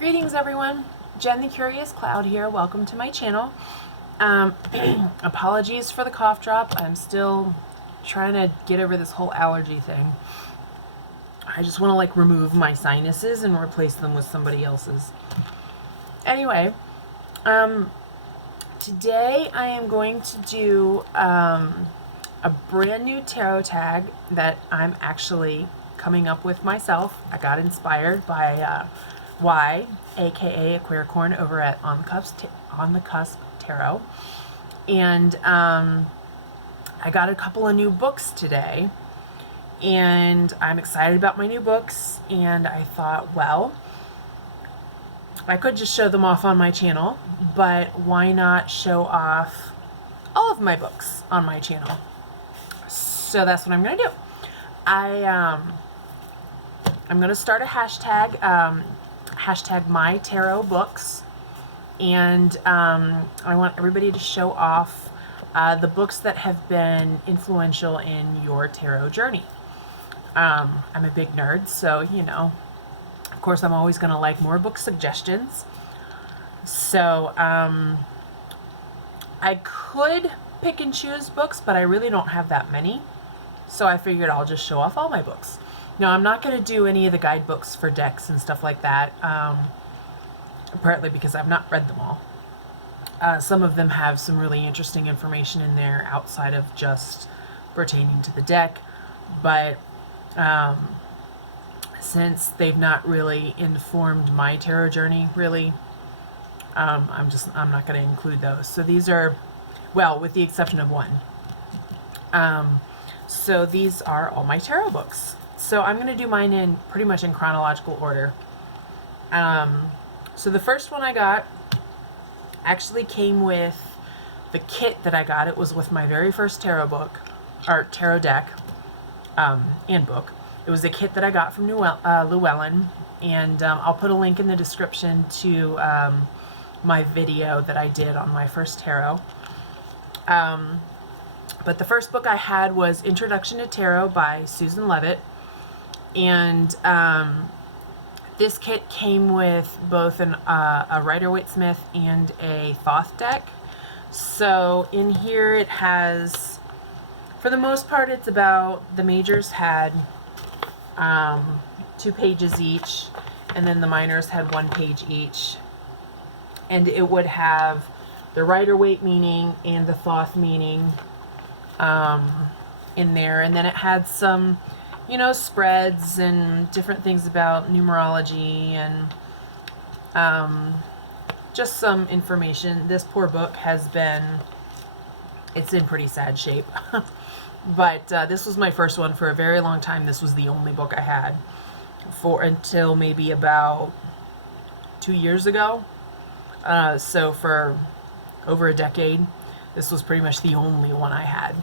Greetings everyone, Jen the Curious Cloud here. Welcome to my channel. Apologies for the cough drop. I'm still trying to get over this whole allergy thing. I just want to remove my sinuses and replace them with somebody else's. Anyway, today I am going to do a brand new tarot tag that I'm actually coming up with myself. I got inspired by Y, aka Aquaricorn, over at On the Cusp Tarot, and I got a couple of new books today, and I'm excited about my new books. And I thought, well, I could just show them off on my channel, but why not show off all of my books on my channel? So that's what I'm gonna do. I'm gonna start a hashtag. Hashtag my tarot books, and I want everybody to show off the books that have been influential in your tarot journey. I'm a big nerd, so of course I'm always going to like more book suggestions. So I could pick and choose books, but I really don't have that many, so I figured I'll just show off all my books. Now, I'm not going to do any of the guidebooks for decks and stuff like that, partly because I've not read them all. Some of them have some really interesting information in there outside of just pertaining to the deck, but since they've not really informed my tarot journey, really, I'm not going to include those. So these are, well, with the exception of one. So these are all my tarot books. So I'm going to do mine in pretty much in chronological order. So the first one I got actually came with the kit that I got. It was with my very first tarot book, or tarot deck, and book. It was a kit that I got from Llewellyn, and I'll put a link in the description to my video that I did on my first tarot. But the first book I had was Introduction to Tarot by Susan Leavitt. And this kit came with both a Rider-Waite-Smith and a Thoth deck. So in here it has, for the most part, it's about, the majors had 2 pages each, and then the minors had 1 page each. And it would have the Rider-Waite meaning and the Thoth meaning in there. And then it had some spreads and different things about numerology and just some information. This poor book it's in pretty sad shape. But this was my first one for a very long time. This was the only book I had until maybe about 2 years ago. So for over a decade, this was pretty much the only one I had.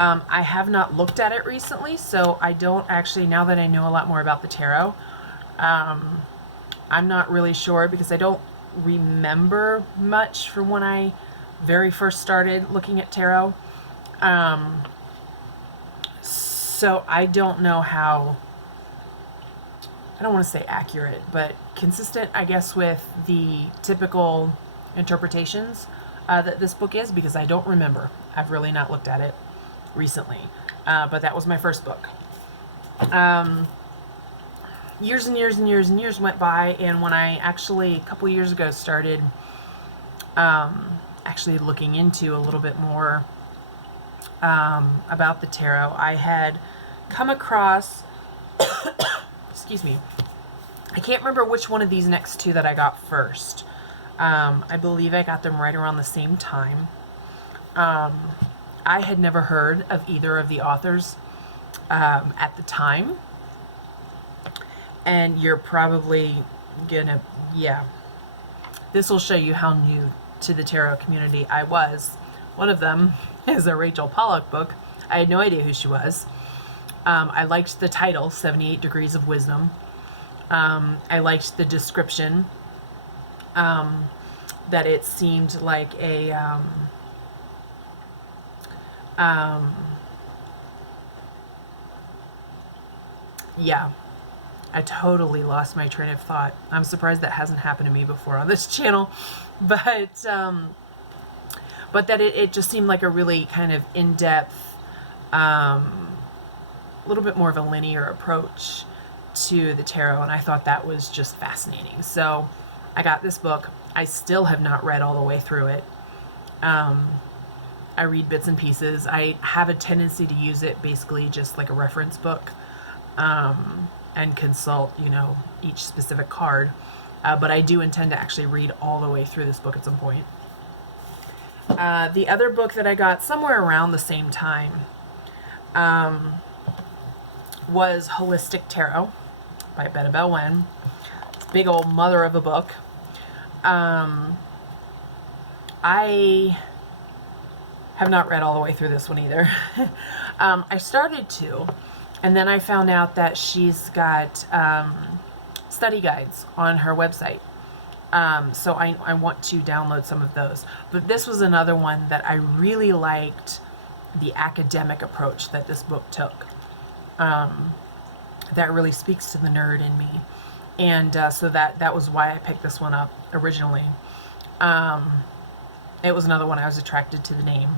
I have not looked at it recently, so I don't actually, now that I know a lot more about the tarot, I'm not really sure because I don't remember much from when I very first started looking at tarot. So I don't know how, I don't want to say accurate, but consistent, I guess, with the typical interpretations that this book is, because I don't remember. I've really not looked at it recently, but that was my first book. Years and years and years and years went by, and when I actually a couple years ago started actually looking into a little bit more about the tarot, I had come across excuse me, I can't remember which one of these next two that I got first. I believe I got them right around the same time. I had never heard of either of the authors at the time. And you're probably gonna, yeah. This will show you how new to the tarot community I was. One of them is a Rachel Pollack book. I had no idea who she was. I liked the title, 78 Degrees of Wisdom. I liked the description, that it seemed like a yeah, I totally lost my train of thought. I'm surprised that hasn't happened to me before on this channel, but that it just seemed like a really kind of in-depth, a little bit more of a linear approach to the tarot, and I thought that was just fascinating. So I got this book. I still have not read all the way through it. I read bits and pieces. I have a tendency to use it basically just like a reference book, and consult, each specific card. But I do intend to actually read all the way through this book at some point. The other book that I got somewhere around the same time was Holistic Tarot by Benebell Wen. It's a big old mother of a book. I have not read all the way through this one either. I started to, and then I found out that she's got study guides on her website. So I want to download some of those. But this was another one that I really liked, the academic approach that this book took. That really speaks to the nerd in me. And so that was why I picked this one up originally. It was another one I was attracted to the name.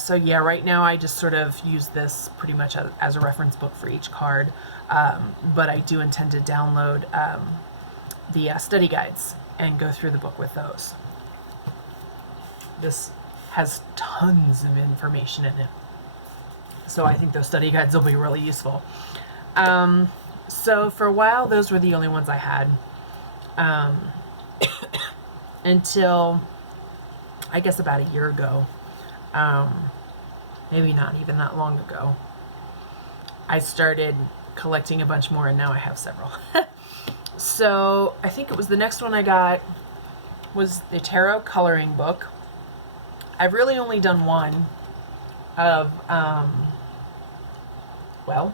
So yeah, right now I just sort of use this pretty much as a reference book for each card. But I do intend to download the study guides and go through the book with those. This has tons of information in it, so I think those study guides will be really useful. So for a while, those were the only ones I had, until I guess about a year ago, maybe not even that long ago, I started collecting a bunch more, and now I have several. So I think it was the next one I got was the tarot coloring book. I've really only done one of, well,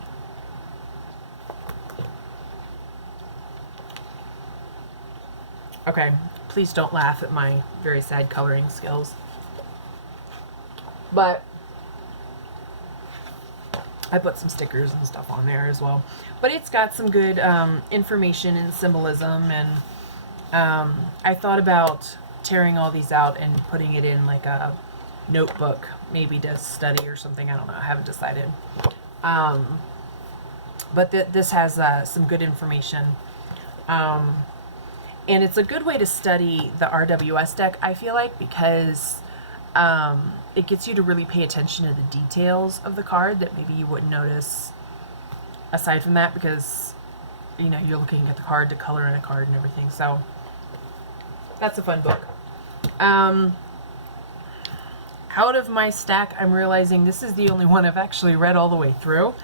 okay, please don't laugh at my very sad coloring skills. But I put some stickers and stuff on there as well. But it's got some good information and symbolism, and I thought about tearing all these out and putting it in like a notebook, maybe to study or something. I don't know. I haven't decided. But this has some good information. And it's a good way to study the RWS deck, I feel like, because it gets you to really pay attention to the details of the card that maybe you wouldn't notice aside from that, because you're looking at the card to color in a card and everything. So that's a fun book. Out of my stack, I'm realizing this is the only one I've actually read all the way through,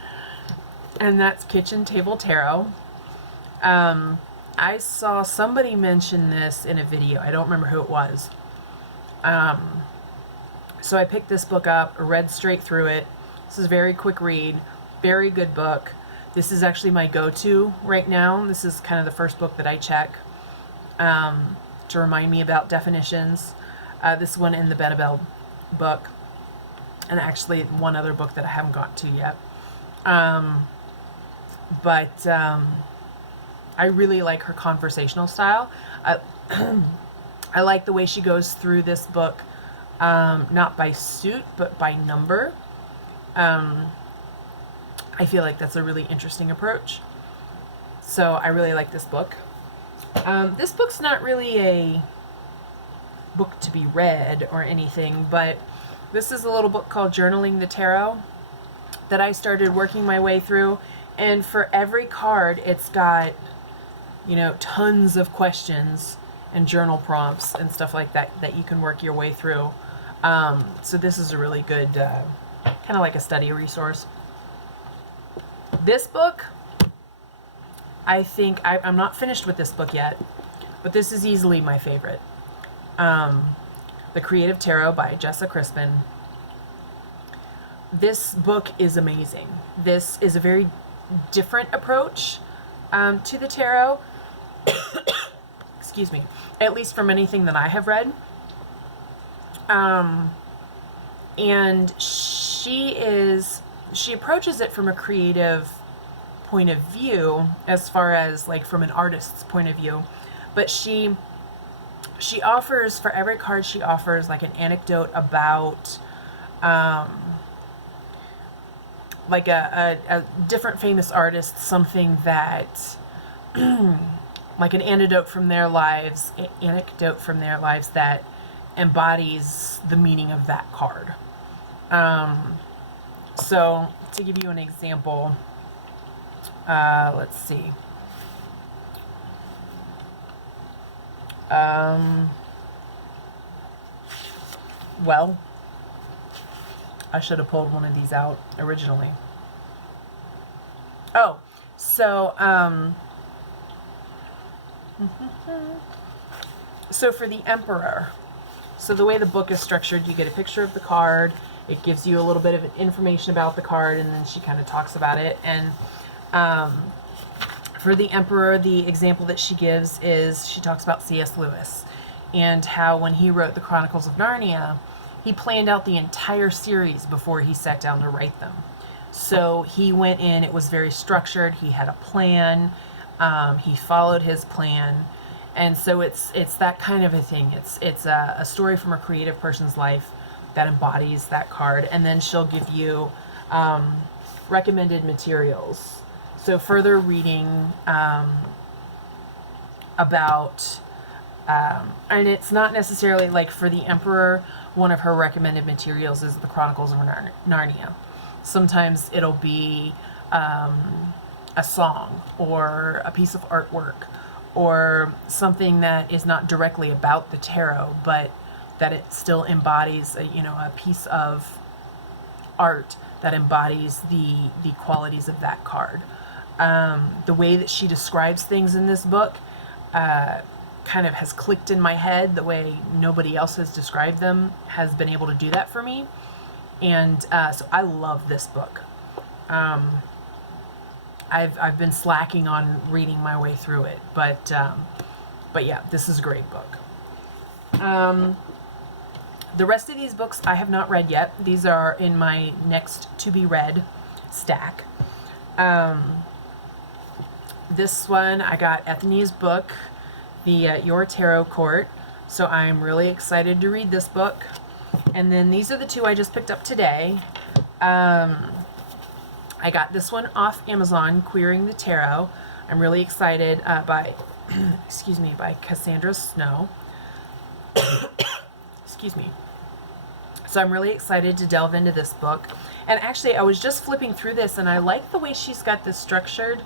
and that's Kitchen Table Tarot. I saw somebody mention this in a video. I don't remember who it was. So I picked this book up, read straight through it. This is a very quick read, very good book. This is actually my go-to right now. This is kind of the first book that I check to remind me about definitions. This one in the Benebell book, and actually one other book that I haven't got to yet. But I really like her conversational style. I like the way she goes through this book, not by suit, but by number. I feel like that's a really interesting approach. So I really like this book. This book's not really a book to be read or anything, but this is a little book called Journaling the Tarot that I started working my way through. And for every card, it's got, tons of questions and journal prompts and stuff like that you can work your way through. So this is a really good, kind of like a study resource. This book, I think, I'm not finished with this book yet, but this is easily my favorite. The Creative Tarot by Jessa Crispin. This book is amazing. This is a very different approach to the tarot. Excuse me. At least from anything that I have read. And she is she approaches it from a creative point of view, as far as like from an artist's point of view, but she offers, for every card she offers, like an anecdote about like a different famous artist, something that like an anecdote from their lives that embodies the meaning of that card. So to give you an example, let's see. Well, I should have pulled one of these out originally. Oh, so, so for the Emperor, so the way the book is structured, you get a picture of the card, it gives you a little bit of information about the card, and then she kind of talks about it. And for the Emperor, the example that she gives is, she talks about C.S. Lewis and how when he wrote the Chronicles of Narnia, he planned out the entire series before he sat down to write them. So he went in, it was very structured, he had a plan, he followed his plan, and so it's that kind of a thing. It's a story from a creative person's life that embodies that card, and then she'll give you recommended materials. So further reading about, and it's not necessarily like for the Emperor, one of her recommended materials is the Chronicles of Narnia. Sometimes it'll be a song or a piece of artwork or something that is not directly about the tarot, but that it still embodies a piece of art that embodies the qualities of that card. The way that she describes things in this book kind of has clicked in my head. The way nobody else has described them has been able to do that for me. And so I love this book. I've been slacking on reading my way through it, but yeah, this is a great book. The rest of these books I have not read yet. These are in my next to be read stack. This one, I got Ethony's book, the Your Tarot Court, so I'm really excited to read this book. And then these are the two I just picked up today. I got this one off Amazon, Queering the Tarot. I'm really excited, by by Cassandra Snow. Excuse me. So I'm really excited to delve into this book. And actually, I was just flipping through this, and I like the way she's got this structured.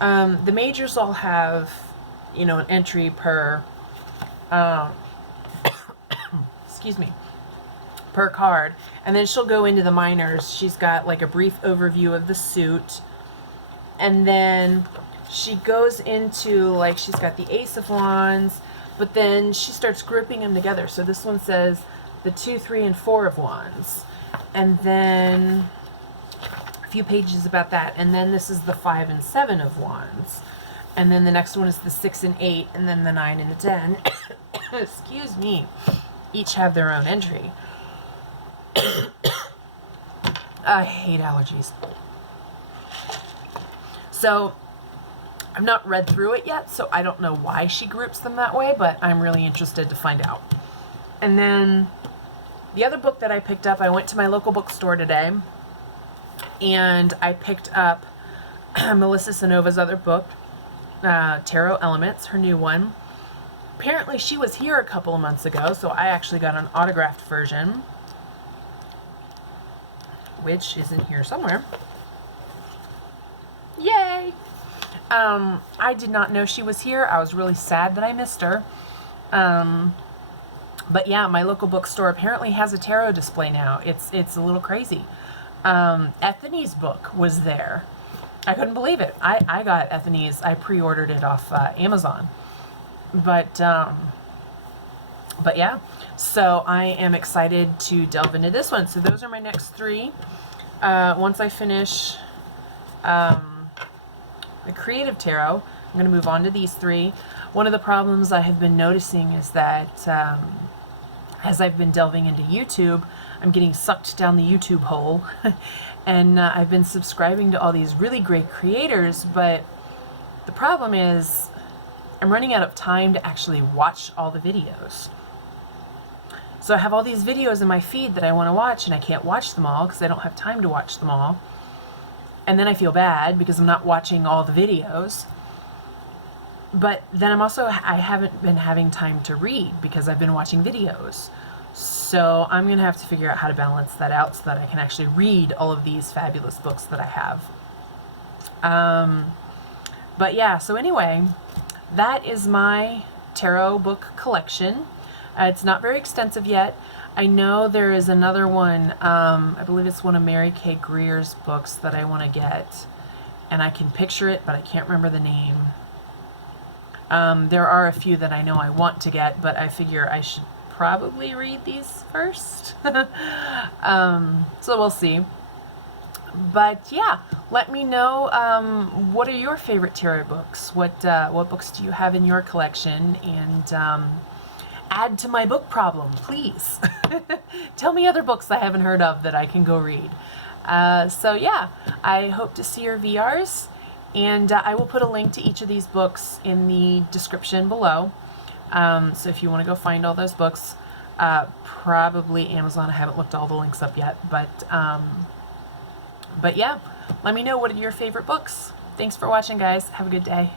The majors all have, an entry per, per card. And then she'll go into the minors. She's got like a brief overview of the suit. And then she goes into, like, she's got the Ace of Wands, but then she starts grouping them together. So this one says the 2, 3, and 4 of Wands. And then a few pages about that. And then this is the 5 and 7 of Wands. And then the next one is the 6 and 8, and then the 9 and the 10. Excuse me. Each have their own entry. I hate allergies. So I've not read through it yet, so I don't know why she groups them that way, but I'm really interested to find out. And then the other book that I picked up, I went to my local bookstore today, and I picked up Melissa Sanova's other book, Tarot Elements, her new one. Apparently she was here a couple of months ago, so I actually got an autographed version, which is in here somewhere. Yay! I did not know she was here. I was really sad that I missed her. But yeah, my local bookstore apparently has a tarot display now. It's a little crazy. Ethony's book was there. I couldn't believe it. I got Ethony's. I pre-ordered it off Amazon. But yeah, so I am excited to delve into this one. So those are my next 3. Once I finish the Creative Tarot, I'm going to move on to these 3. One of the problems I have been noticing is that as I've been delving into YouTube, I'm getting sucked down the YouTube hole. And I've been subscribing to all these really great creators, but the problem is I'm running out of time to actually watch all the videos. So I have all these videos in my feed that I want to watch, and I can't watch them all because I don't have time to watch them all. And then I feel bad because I'm not watching all the videos. But then I haven't been having time to read because I've been watching videos. So I'm going to have to figure out how to balance that out so that I can actually read all of these fabulous books that I have. But yeah, so anyway, that is my tarot book collection. It's not very extensive yet. I know there is another one, I believe it's one of Mary K. Greer's books that I want to get. And I can picture it, but I can't remember the name. There are a few that I know I want to get, but I figure I should probably read these first. So we'll see. But yeah, let me know what are your favorite tarot books? What books do you have in your collection? And add to my book problem, please. Tell me other books I haven't heard of that I can go read. So yeah, I hope to see your VRs. And I will put a link to each of these books in the description below. So if you want to go find all those books, probably Amazon. I haven't looked all the links up yet, but yeah, let me know what are your favorite books. Thanks for watching, guys. Have a good day.